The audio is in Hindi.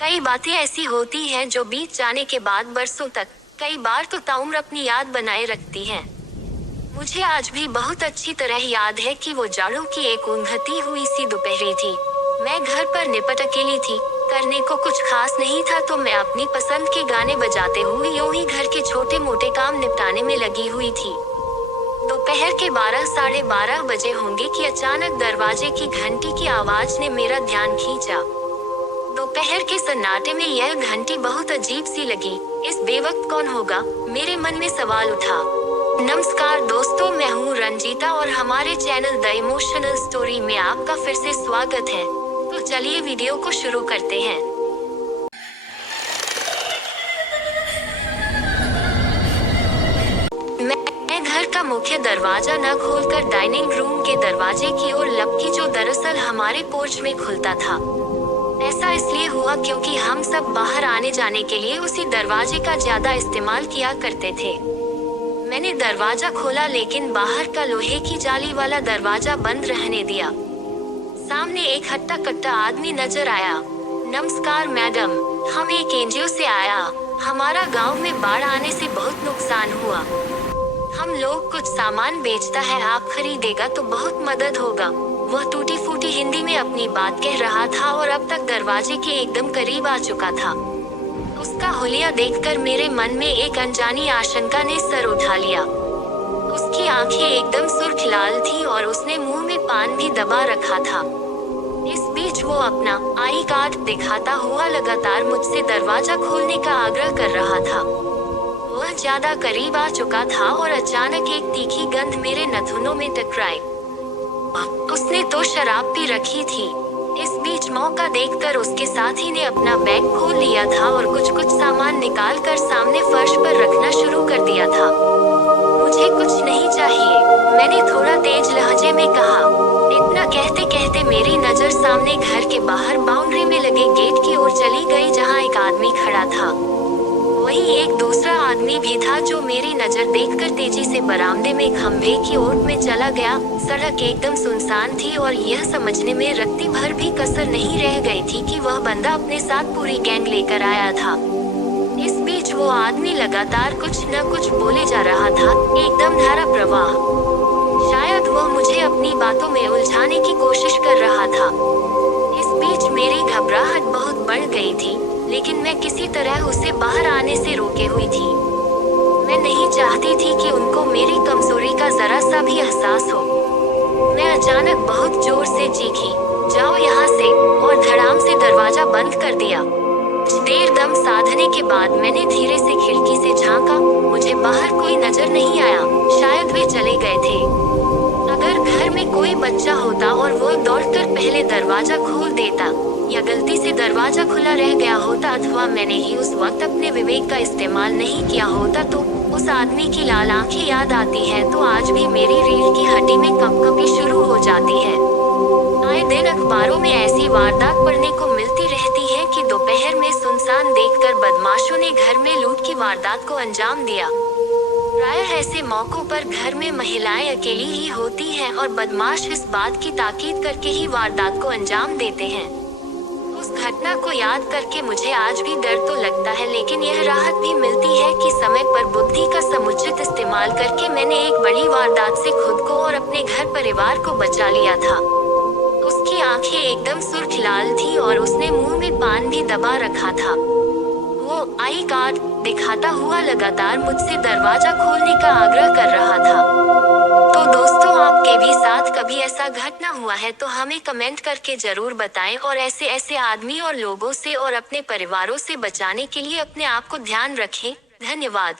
कई बातें ऐसी होती हैं जो बीत जाने के बाद बरसों तक, कई बार तो ताउम्र अपनी याद बनाए रखती हैं। मुझे आज भी बहुत अच्छी तरह याद है कि वो जाड़ों की एक ऊँघती हुई सी दोपहरी थी। मैं घर पर निपट अकेली थी, करने को कुछ खास नहीं था तो मैं अपनी पसंद के गाने बजाते हुए यूं ही घर के छोटे मोटे काम निपटाने में लगी हुई थी। दोपहर के 12 साढ़े 12 बजे होंगे कि अचानक दरवाजे की घंटी की आवाज ने मेरा ध्यान खींचा। दोपहर के सन्नाटे में यह घंटी बहुत अजीब सी लगी। इस बेवक्त कौन होगा, मेरे मन में सवाल उठा। नमस्कार दोस्तों, मैं हूँ रंजीता और हमारे चैनल द इमोशनल स्टोरी में आपका फिर से स्वागत है। तो चलिए वीडियो को शुरू करते हैं। मैं घर का मुख्य दरवाजा न खोलकर डाइनिंग रूम के दरवाजे की ओर लपकी, जो दरअसल हमारे पोर्च में खुलता था। ऐसा इसलिए हुआ क्योंकि हम सब बाहर आने जाने के लिए उसी दरवाजे का ज्यादा इस्तेमाल किया करते थे। मैंने दरवाजा खोला लेकिन बाहर का लोहे की जाली वाला दरवाजा बंद रहने दिया। सामने एक हट्टा कट्टा आदमी नजर आया। नमस्कार मैडम, हम एक एनजीओ से आया। हमारा गांव में बाढ़ आने से बहुत नुकसान हुआ। हम लोग कुछ सामान बेचता है, आप खरीदेगा तो बहुत मदद होगा। वह टूटी फूटी हिंदी में अपनी बात कह रहा था और अब तक दरवाजे के एकदम करीब आ चुका था। उसका हुलिया देखकर मेरे मन में एक अनजानी आशंका ने सर उठा लिया। उसकी आंखें एकदम सुर्ख लाल थी और उसने मुंह में पान भी दबा रखा था। इस बीच वो अपना आई कार्ड दिखाता हुआ लगातार मुझसे दरवाजा खोलने का आग्रह कर रहा था। वह ज्यादा करीब आ चुका था और अचानक एक तीखी गंध मेरे नाखूनों में टकराई। उसने तो शराब पी रखी थी। इस बीच मौका देखकर उसके साथी ने अपना बैग खोल लिया था और कुछ सामान निकाल कर सामने फर्श पर रखना शुरू कर दिया था। मुझे कुछ नहीं चाहिए, मैंने थोड़ा तेज लहजे में कहा। इतना कहते कहते मेरी नजर सामने घर के बाहर बाउंड्री में लगे गेट की ओर चली गई, जहाँ एक आदमी खड़ा था। वहीं एक दूसरा आदमी भी था जो मेरी नजर देखकर तेजी से बरामदे में खंभे की ओर में चला गया। सड़क एकदम सुनसान थी और यह समझने में रत्ती भर भी कसर नहीं रह गई थी कि वह बंदा अपने साथ पूरी गैंग लेकर आया था। इस बीच वो आदमी लगातार कुछ न कुछ बोले जा रहा था, एकदम धारा प्रवाह। शायद वह मुझे अपनी बातों में उलझाने की कोशिश कर रहा था। इस बीच मेरी घबराहट बहुत बढ़ गई थी, लेकिन मैं किसी तरह उसे बाहर आने से रोके हुई थी। मैं नहीं चाहती थी कि उनको मेरी कमजोरी का जरा सा भी एहसास हो। मैं अचानक बहुत जोर से चीखी, जाओ यहाँ से, और धड़ाम से दरवाजा बंद कर दिया। कुछ देर दम साधने के बाद मैंने धीरे से खिड़की से झांका। मुझे बाहर कोई नजर नहीं आया, शायद वे चले गए थे। अगर घर में कोई बच्चा होता और वो दौड़कर पहले दरवाजा खोल देता, या गलती से दरवाजा खुला रह गया होता, अथवा मैंने ही उस वक्त अपने विवेक का इस्तेमाल नहीं किया होता, तो उस आदमी की लाल आंखें याद आती हैं तो आज भी मेरी रीढ़ की हड्डी में कंपकपी शुरू हो जाती है। आए दिन अखबारों में ऐसी वारदात पढ़ने को मिलती रहती है कि दोपहर में सुनसान देखकर बदमाशों ने घर में लूट की वारदात को अंजाम दिया। प्रायः ऐसे मौकों पर घर में महिलाएं अकेली ही होती हैं और बदमाश इस बात की ताकीद करके ही वारदात को अंजाम देते हैं। उस घटना को याद करके मुझे आज भी डर तो लगता है, लेकिन यह राहत भी मिलती है कि समय पर बुद्धि का समुचित इस्तेमाल करके मैंने एक बड़ी वारदात से खुद को और अपने घर परिवार को बचा लिया था। उसकी आंखें एकदम सुर्ख लाल थी और उसने मुंह में पान भी दबा रखा था। वो आई कार्ड दिखाता हुआ लगातार मुझसे दरवाजा खोलने का आग्रह कर रहा था। तो दोस्तों, आपके भी साथ कभी ऐसा घटना हुआ है तो हमें कमेंट करके जरूर बताएं, और ऐसे आदमी और लोगों से और अपने परिवारों से बचाने के लिए अपने आप को ध्यान रखें। धन्यवाद।